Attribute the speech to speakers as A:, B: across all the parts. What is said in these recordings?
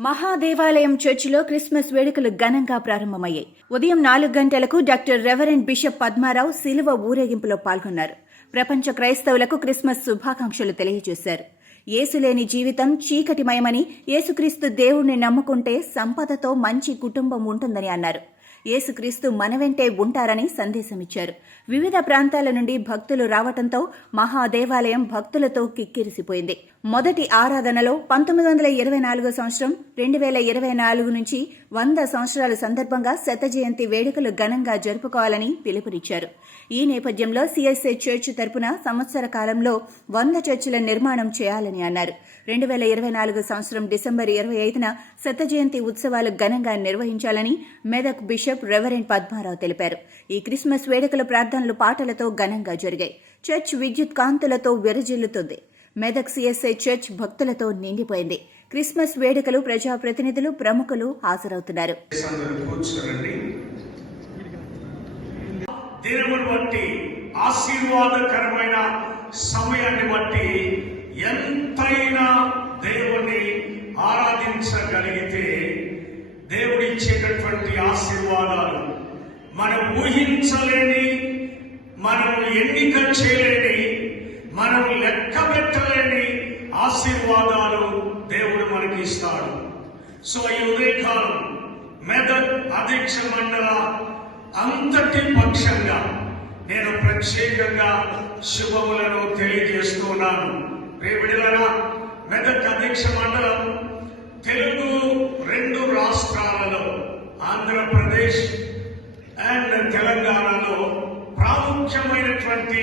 A: మహాదేవాలయం చర్చిలో క్రిస్మస్ వేడుకలు ఘనంగా ప్రారంభమయ్యాయి. ఉదయం నాలుగు గంటలకు డాక్టర్ రెవరెండ్ బిషప్ పద్మారావు శిలువ ఊరేగింపులో పాల్గొన్నారు. ప్రపంచ క్రైస్తవులకు క్రిస్మస్ శుభాకాంక్షలు తెలియజేశారు. ఏసులేని జీవితం చీకటిమయమని యేసుక్రీస్తు దేవుణ్ణి నమ్ముకుంటే సంపదతో మంచి కుటుంబం ఉంటుందని అన్నారు. యేసుక్రీస్తు మన వెంటే ఉంటారని సందేశమిచ్చారు. వివిధ ప్రాంతాల నుండి భక్తులు రావటంతో మహాదేవాలయం భక్తులతో కిక్కిరిసిపోయింది. మొదటి ఆరాధనలో పంతొమ్మిది వందల ఇరవై నాలుగో సంవత్సరం రెండు వేల ఇరవై నాలుగు నుంచి వంద సంవత్సరాల సందర్భంగా శత జయంతి వేడుకలు ఘనంగా జరుపుకోవాలని పిలుపునిచ్చారు. ఈ నేపథ్యంలో సిఎస్ఐ చర్చ్ తరపున సంవత్సర కాలంలో వంద చర్చిల నిర్మాణం చేయాలని అన్నారు. రెండు వేల ఇరవై నాలుగు సంవత్సరం డిసెంబర్ ఇరవై ఐదున శత జయంతి ఉత్సవాలు ఘనంగా నిర్వహించాలని మెదక్ బిషప్ రెవరెండ్ పద్మారావు తెలిపారు. ఈ క్రిస్మస్ వేడుకల ప్రార్థనలు పాటలతో ఘనంగా జరిగాయి. చర్చ్ విద్యుత్ కాంతులతో విరజిల్లుతుంది. మెదక్ సిఎస్ఐ చర్చ్ భక్తులతో నిండిపోయింది. క్రిస్మస్ వేడుకలు ప్రజాప్రతినిధులు ప్రముఖులు హాజరవుతున్నారు.
B: అందరూ బట్టి ఆశీర్వాదకరమైన సమయాన్ని బట్టి ఎంతైనా దేవుణ్ణి ఆరాధించగలిగితే దేవుడిచ్చేటటువంటి ఆశీర్వాదాలు మనం ఊహించలేని మనం ఎన్నిక చేయలేని మనం లెక్క పెట్టలేని ఆశీర్వాదాలు దేవుడు మనకి ఇస్తాడు సో ఈ ఉదయకాలం మెదక్ అధ్యక్ష మండల అంతటి పక్షంగా నేను ప్రత్యేకంగా శుభములను తెలియజేస్తున్నాను. రేపటిలాగా మెదక్ అధ్యక్ష మండలం తెలుగు రెండు రాష్ట్రాలలో ఆంధ్రప్రదేశ్ అండ్ తెలంగాణలో ప్రాముఖ్యమైనటువంటి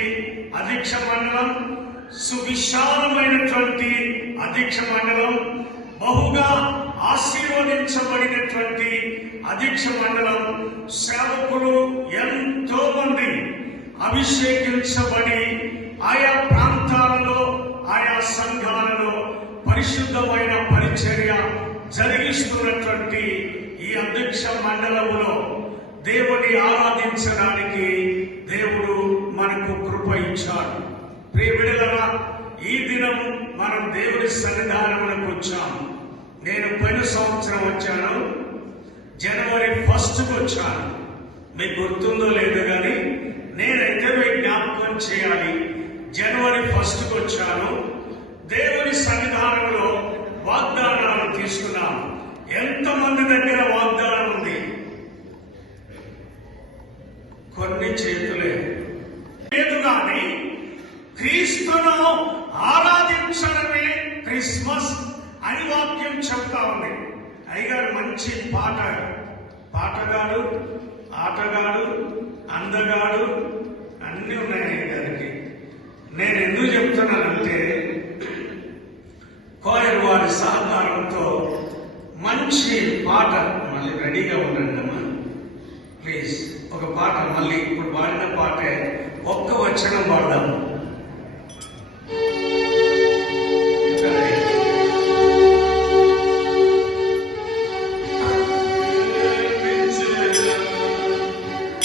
B: అధ్యక్ష మండలం సువిశాలమైనటువంటి అధ్యక్ష మండలం బహుగా ఆశీర్వదించబడినటువంటి అధ్యక్ష మండలం సేవకులు ఎంతో మంది అభిషేకించబడి ఆయా ప్రాంతాలలో ఆయా సంఘాలలో పరిశుద్ధమైన పరిచర్య జరిగిస్తున్నటువంటి ఈ అధ్యక్ష మండలములో దేవుని ఆరాధించడానికి దేవుడు మనకు కృప ఇచ్చాడు ప్రియబిడలరా ఈ దినం మనం దేవుని సన్నిధానములకు వచ్చాము. నేను పోయిన సంవత్సరం వచ్చాను. జనవరి ఫస్ట్కి వచ్చాను. మీకు గుర్తుందో లేదో కానీ నేనైతే మీ జ్ఞాపకం చేయాలి. జనవరి ఫస్ట్కి వచ్చాను. దేవుని సన్నిధానంలో వాగ్దానాలు తీసుకున్నాం ఎంతమంది దగ్గర వాగ్దానం ఉంది? కొన్ని చేతులే లేదు కానీ క్రీస్తును ఆరాధించడమే క్రిస్మస్ అని వాక్యం చెప్తా ఉంది. అయ్యగారు మంచి పాట పాటగాడు ఆటగాడు అందగాడు అన్నీ ఉన్నాయి అయ్యగారికి. నేను ఎందుకు చెప్తున్నానంటే కోయర్ వారి సహకారంతో మంచి పాట మళ్ళీ రెడీగా ఉండండి అమ్మా. ప్లీజ్ ఒక పాట మళ్ళీ ఇప్పుడు పాడిన పాటే ఒక్క వచనం పాడదాము